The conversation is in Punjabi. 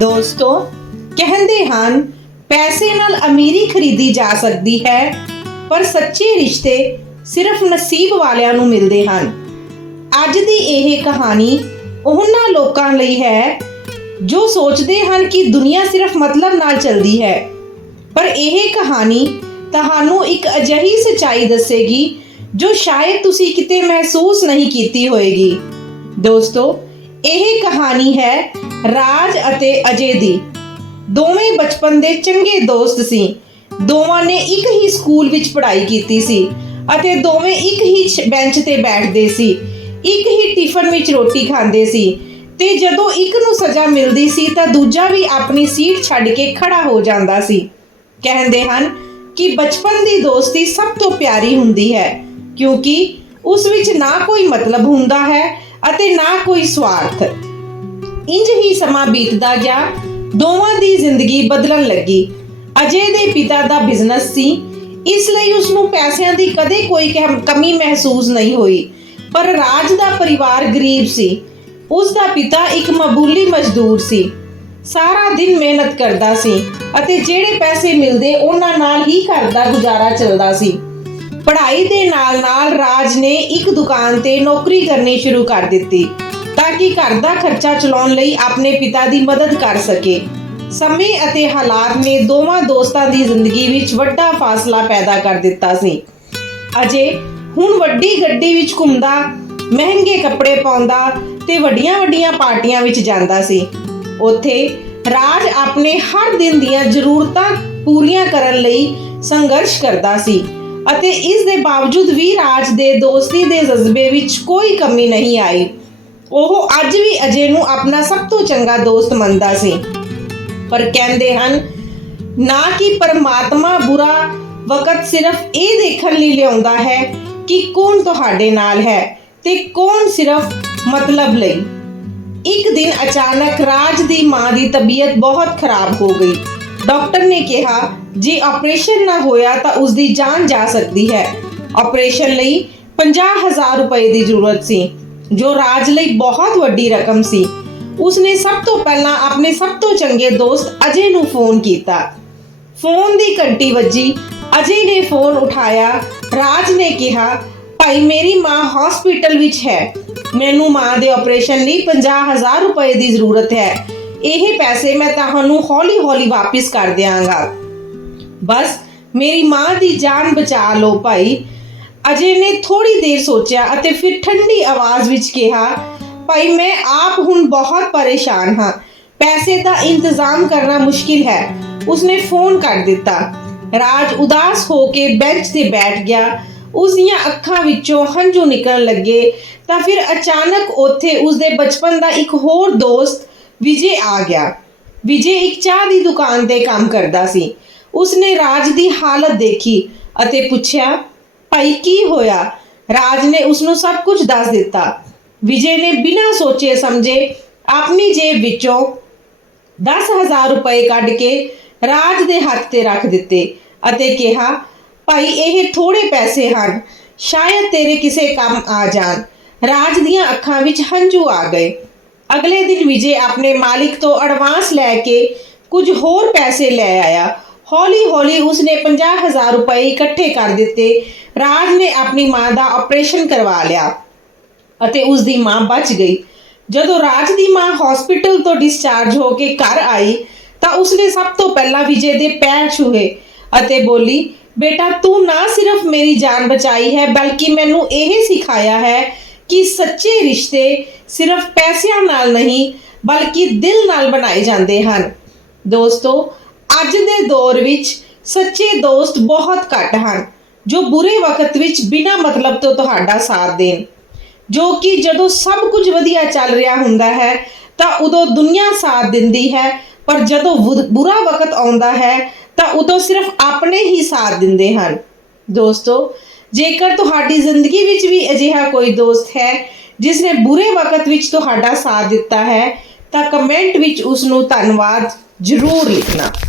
ਦੋਸਤੋ, ਕਹਿੰਦੇ ਹਨ, ਪੈਸੇ ਨਾਲ ਅਮੀਰੀ ਖਰੀਦੀ ਜਾ ਸਕਦੀ ਹੈ, ਪਰ ਸੱਚੇ ਰਿਸ਼ਤੇ ਸਿਰਫ ਨਸੀਬ ਵਾਲਿਆਂ ਨੂੰ ਮਿਲਦੇ ਹਨ। ਅੱਜ ਦੀ ਇਹ ਕਹਾਣੀ ਉਹਨਾਂ ਲੋਕਾਂ ਲਈ ਹੈ, ਜੋ ਸੋਚਦੇ ਹਨ ਕਿ ਦੁਨੀਆ ਸਿਰਫ ਮਤਲਬ ਨਾਲ ਚੱਲਦੀ ਹੈ। ਪਰ ਇਹ ਕਹਾਣੀ ਤੁਹਾਨੂੰ ਇੱਕ ਅਜਿਹੀ ਸਚਾਈ ਦੱਸੇਗੀ, ਜੋ ਸ਼ਾਇਦ ਤੁਸੀਂ ਕਿਤੇ ਮਹਿਸੂਸ ਨਹੀਂ ਕੀਤੀ ਹੋਵੇਗੀ ਦੋਸਤੋ, ਇਹ ਕਹਾਣੀ ਹੈ ਰਾਜ ਅਤੇ ਅਜੇ ਦੀ। ਦੋਵੇਂ ਬਚਪਨ ਦੇ ਚੰਗੇ ਦੋਸਤ ਸੀ। ਦੋਵਾਂ ਨੇ ਇੱਕ ਹੀ ਸਕੂਲ ਵਿੱਚ ਪੜ੍ਹਾਈ ਕੀਤੀ ਸੀ ਅਤੇ ਦੋਵੇਂ ਇੱਕ ਹੀ ਬੈਂਚ ਤੇ ਬੈਠਦੇ ਸੀ। ਇੱਕ ਹੀ ਟਿਫਨ ਵਿੱਚ ਰੋਟੀ ਖਾਂਦੇ ਸੀ ਤੇ ਜਦੋਂ ਇੱਕ ਨੂੰ ਸਜ਼ਾ ਮਿਲਦੀ ਸੀ ਤਾਂ ਦੂਜਾ ਵੀ ਆਪਣੀ ਸੀਟ ਛੱਡ ਕੇ ਖੜਾ ਹੋ ਜਾਂਦਾ ਸੀ। ਕਹਿੰਦੇ ਹਨ ਕਿ ਬਚਪਨ ਦੀ ਦੋਸਤੀ ਸਭ ਤੋਂ ਪਿਆਰੀ ਹੁੰਦੀ ਹੈ, ਕਿਉਂਕਿ ਉਸ ਵਿੱਚ ਨਾ ਕੋਈ ਮਤਲਬ ਹੁੰਦਾ ਹੈ ਅਤੇ ਨਾ ਕੋਈ ਸਵਾਰਥ। ਇੰਜ ਹੀ ਸਮਾਂ ਬੀਤਦਾ ਗਿਆ। ਦੋਵਾਂ ਦੀ ਜ਼ਿੰਦਗੀ ਬਦਲਣ ਲੱਗੀ। ਅਜੇ ਦੇ ਪਿਤਾ ਦਾ ਬਿਜ਼ਨਸ ਸੀ। ਇਸ ਲਈ ਉਸ ਨੂੰ ਪੈਸਿਆਂ ਦੀ ਕਦੇ ਕੋਈ ਕਮੀ ਮਹਿਸੂਸ ਨਹੀਂ ਹੋਈ। ਪਰ ਰਾਜ ਦਾ ਪਰਿਵਾਰ ਗਰੀਬ ਸੀ। ਉਸ ਦਾ ਪਿਤਾ ਇੱਕ ਮਾਮੂਲੀ ਮਜ਼ਦੂਰ ਸੀ। ਸਾਰਾ ਦਿਨ ਮਿਹਨਤ ਕਰਦਾ ਸੀ ਅਤੇ ਜਿਹੜੇ ਪੈਸੇ ਮਿਲਦੇ ਉਹਨਾਂ ਨਾਲ ਹੀ ਘਰ ਦਾ ਗੁਜ਼ਾਰਾ ਚੱਲਦਾ ਸੀ। ਪੜ੍ਹਾਈ ਦੇ ਨਾਲ-ਨਾਲ ਰਾਜ ਨੇ ਇੱਕ ਦੁਕਾਨ ਤੇ ਨੌਕਰੀ ਕਰਨੀ ਸ਼ੁਰੂ ਕਰ ਦਿੱਤੀ। ਤਾਂ ਕਿ ਘਰ ਦਾ ਖਰਚਾ ਚਲਾਉਣ ਲਈ ਆਪਣੇ ਪਿਤਾ ਦੀ ਮਦਦ ਕਰ ਸਕੇ। ਸਮੇਂ ਅਤੇ ਹਾਲਾਤ ਨੇ ਦੋਵਾਂ ਦੋਸਤਾਂ ਦੀ ਜ਼ਿੰਦਗੀ ਵਿੱਚ ਵੱਡਾ ਫਾਸਲਾ ਪੈਦਾ ਕਰ ਦਿੱਤਾ ਸੀ। ਅਜੇ ਹੁਣ ਵੱਡੀ ਗੱਡੀ ਵਿੱਚ ਘੁੰਮਦਾ, ਮਹਿੰਗੇ ਕੱਪੜੇ ਪਾਉਂਦਾ ਤੇ ਵੱਡੀਆਂ-ਵੱਡੀਆਂ ਪਾਰਟੀਆਂ ਵਿੱਚ ਜਾਂਦਾ ਸੀ। ਉੱਥੇ ਰਾਜ ਆਪਣੇ ਹਰ ਦਿਨ ਦੀਆਂ ਜ਼ਰੂਰਤਾਂ ਪੂਰੀਆਂ ਕਰਨ ਲਈ ਸੰਘਰਸ਼ ਕਰਦਾ ਸੀ ਅਤੇ ਇਸ ਦੇ ਬਾਵਜੂਦ ਵੀ ਰਾਜ ਦੇ ਦੋਸਤੀ ਦੇ ਜਜ਼ਬੇ ਵਿੱਚ ਕੋਈ ਕਮੀ ਨਹੀਂ ਆਈ। ਉਹ ਅੱਜ ਵੀ ਅਜੇ ਨੂੰ ਆਪਣਾ ਸਭ ਤੋਂ ਚੰਗਾ ਦੋਸਤ ਮੰਨਦਾ ਸੀ। ਪਰ ਕਹਿੰਦੇ ਹਨ, ਨਾ ਕਿ ਪਰਮਾਤਮਾ ਬੁਰਾ ਵਕਤ ਸਿਰਫ ਇਹ ਦੇਖਣ ਲਈ ਲਿਆਉਂਦਾ ਹੈ ਕਿ ਕੌਣ ਤੁਹਾਡੇ ਨਾਲ ਹੈ ਤੇ ਕੌਣ ਸਿਰਫ ਮਤਲਬ ਲਈ। ਇੱਕ ਦਿਨ ਅਚਾਨਕ ਰਾਜ ਦੀ ਮਾਂ ਦੀ ਤਬੀਅਤ ਬਹੁਤ ਖਰਾਬ ਹੋ ਗਈ। ਡਾਕਟਰ ਨੇ ਕਿਹਾ, ਜੇ ਆਪਰੇਸ਼ਨ ਨਾ ਹੋਇਆ ਤਾਂ ਉਸ ਦੀ ਜਾਨ ਜਾ ਸਕਦੀ ਹੈ। ਆਪਰੇਸ਼ਨ ਲਈ 50000 ਰੁਪਏ ਦੀ ਜ਼ਰੂਰਤ ਸੀ। ਜੋ ਰਾਜ ਲਈ ਬਹੁਤ ਵੱਡੀ ਰਕਮ ਸੀ, ਉਸਨੇ ਸਭ ਤੋਂ ਪਹਿਲਾਂ ਆਪਣੇ ਸਭ ਤੋਂ ਚੰਗੇ ਦੋਸਤ ਅਜੇ ਨੂੰ ਫੋਨ ਕੀਤਾ। ਫੋਨ ਦੀ ਘੰਟੀ ਵੱਜੀ, ਅਜੇ ਨੇ ਫੋਨ ਉਠਾਇਆ, ਰਾਜ ਨੇ ਕਿਹਾ, ਭਾਈ, ਮੇਰੀ ਮਾਂ ਹਸਪੀਟਲ ਵਿੱਚ ਹੈ। ਮੈਨੂੰ ਮਾਂ ਦੇ ਆਪਰੇਸ਼ਨ ਲਈ 50000 ਰੁਪਏ ਦੀ ਜ਼ਰੂਰਤ ਹੈ। ਇਹ ਪੈਸੇ ਮੈਂ ਤੁਹਾਨੂੰ ਹੌਲੀ-ਹੌਲੀ ਵਾਪਿਸ ਕਰ ਦਿਆਂਗਾ। ਬਸ, ਮੇਰੀ ਮਾਂ ਦੀ ਜਾਨ ਬਚਾ ਲਓ ਭਾਈ। ਅਜੇ ਨੇ ਥੋੜੀ ਦੇਰ ਸੋਚਿਆ ਅਤੇ ਫਿਰ ਠੰਡੀ ਆਵਾਜ਼ ਵਿੱਚ ਕਿਹਾ, ਭਾਈ, ਮੈਂ ਆਪ ਹੁਣ ਬਹੁਤ ਪਰੇਸ਼ਾਨ ਹਾਂ। ਪੈਸੇ ਦਾ ਇੰਤਜ਼ਾਮ ਕਰਨਾ ਮੁਸ਼ਕਿਲ ਹੈ। ਉਸਨੇ ਫੋਨ ਕੱਟ ਦਿੱਤਾ। ਰਾਜ ਉਦਾਸ ਹੋ ਕੇ ਬੈਂਚ ਤੇ ਬੈਠ ਗਿਆ। ਉਸ ਦੀਆਂ ਅੱਖਾਂ ਵਿੱਚੋਂ ਹੰਝੂ ਨਿਕਲਣ ਲੱਗੇ। ਤਾਂ ਫਿਰ ਅਚਾਨਕ ਉੱਥੇ ਉਸਦੇ ਬਚਪਨ ਦਾ ਇੱਕ ਹੋਰ ਦੋਸਤ, ਵਿਜੇ, ਆ ਗਿਆ। ਵਿਜੇ ਇੱਕ ਚਾਹ ਦੀ ਦੁਕਾਨ ਤੇ ਕੰਮ ਕਰਦਾ ਸੀ। ਉਸਨੇ ਰਾਜ ਦੀ ਹਾਲਤ ਦੇਖੀ ਅਤੇ ਪੁੱਛਿਆ ਭਾਈ ਕੀ ਹੋਇਆ? ਰਾਜ ਨੇ ਉਸ ਨੂੰ ਸਭ ਕੁਝ ਦੱਸ ਦਿੱਤਾ। ਵਿਜੇ ਨੇ ਬਿਨਾਂ ਸੋਚੇ ਸਮਝੇ ਆਪਣੀ ਜੇਬ ਵਿੱਚੋਂ 10000 ਰੁਪਏ ਕੱਢ ਕੇ ਰਾਜ ਦੇ ਹੱਥ ਤੇ ਰੱਖ ਦਿੱਤੇ ਅਤੇ ਕਿਹਾ, ਭਾਈ, ਇਹ ਥੋੜੇ ਪੈਸੇ ਹਨ। ਸ਼ਾਇਦ ਤੇਰੇ ਕਿਸੇ ਕੰਮ ਆ ਜਾਣ। ਰਾਜ ਦੀਆਂ ਅੱਖਾਂ ਵਿੱਚ ਹੰਝੂ ਆ ਗਏ। ਅਗਲੇ ਦਿਨ ਵਿਜੇ ਆਪਣੇ ਮਾਲਿਕ ਤੋਂ ਐਡਵਾਂਸ ਲੈ ਕੇ ਕੁਝ ਹੋਰ ਪੈਸੇ ਲੈ ਆਇਆ। ਹੌਲੀ-ਹੌਲੀ ਉਸਨੇ 50000 ਰੁਪਏ ਇਕੱਠੇ ਕਰ ਦਿੱਤੇ। ਰਾਜ ਨੇ ਆਪਣੀ ਮਾਂ ਦਾ ਆਪਰੇਸ਼ਨ ਕਰਵਾ ਲਿਆ ਅਤੇ ਉਸ ਦੀ ਮਾਂ ਬਚ ਗਈ। ਜਦੋਂ ਰਾਜ ਦੀ ਮਾਂ ਹਸਪੀਟਲ ਤੋਂ ਡਿਸਚਾਰਜ ਹੋ ਕੇ ਘਰ ਆਈ, ਤਾਂ ਉਸਨੇ ਸਭ ਤੋਂ ਪਹਿਲਾਂ ਵਿਜੇ ਦੇ ਪੈਰ ਛੂਹੇ ਅਤੇ ਬੋਲੀ, ਬੇਟਾ, ਤੂੰ ਨਾ ਸਿਰਫ ਮੇਰੀ ਜਾਨ ਬਚਾਈ ਹੈ, ਬਲਕਿ ਮੈਨੂੰ ਇਹ ਸਿਖਾਇਆ ਹੈ ਕਿ ਸੱਚੇ ਰਿਸ਼ਤੇ ਸਿਰਫ ਪੈਸਿਆਂ ਨਾਲ ਨਹੀਂ, ਬਲਕਿ ਦਿਲ ਨਾਲ ਬਣਾਏ ਜਾਂਦੇ ਹਨ। ਦੋਸਤੋ ਅੱਜ ਦੇ ਦੌਰ ਵਿੱਚ ਸੱਚੇ ਦੋਸਤ ਬਹੁਤ ਘੱਟ ਹਨ, ਜੋ ਬੁਰੇ ਵਕਤ ਵਿੱਚ ਬਿਨਾਂ ਮਤਲਬ ਤੋਂ ਤੁਹਾਡਾ ਸਾਥ ਦੇਣ। ਜੋ ਕਿ ਜਦੋਂ ਸਭ ਕੁਝ ਵਧੀਆ ਚੱਲ ਰਿਹਾ ਹੁੰਦਾ ਹੈ, ਤਾਂ ਉਦੋਂ ਦੁਨੀਆ ਸਾਥ ਦਿੰਦੀ ਹੈ, ਪਰ ਜਦੋਂ ਬੁ- ਬੁਰਾ ਵਕਤ ਆਉਂਦਾ ਹੈ, ਤਾਂ ਉਦੋਂ ਸਿਰਫ ਆਪਣੇ ਹੀ ਸਾਥ ਦਿੰਦੇ ਹਨ। ਦੋਸਤੋ, ਜੇਕਰ ਤੁਹਾਡੀ ਜ਼ਿੰਦਗੀ ਵਿੱਚ ਵੀ ਅਜਿਹਾ ਕੋਈ ਦੋਸਤ ਹੈ ਜਿਸ ਨੇ ਬੁਰੇ ਵਕਤ ਵਿੱਚ ਤੁਹਾਡਾ ਸਾਥ ਦਿੱਤਾ ਹੈ, ਤਾਂ ਕਮੈਂਟ ਵਿੱਚ ਉਸ ਨੂੰ ਧੰਨਵਾਦ ਜ਼ਰੂਰ ਲਿਖਣਾ।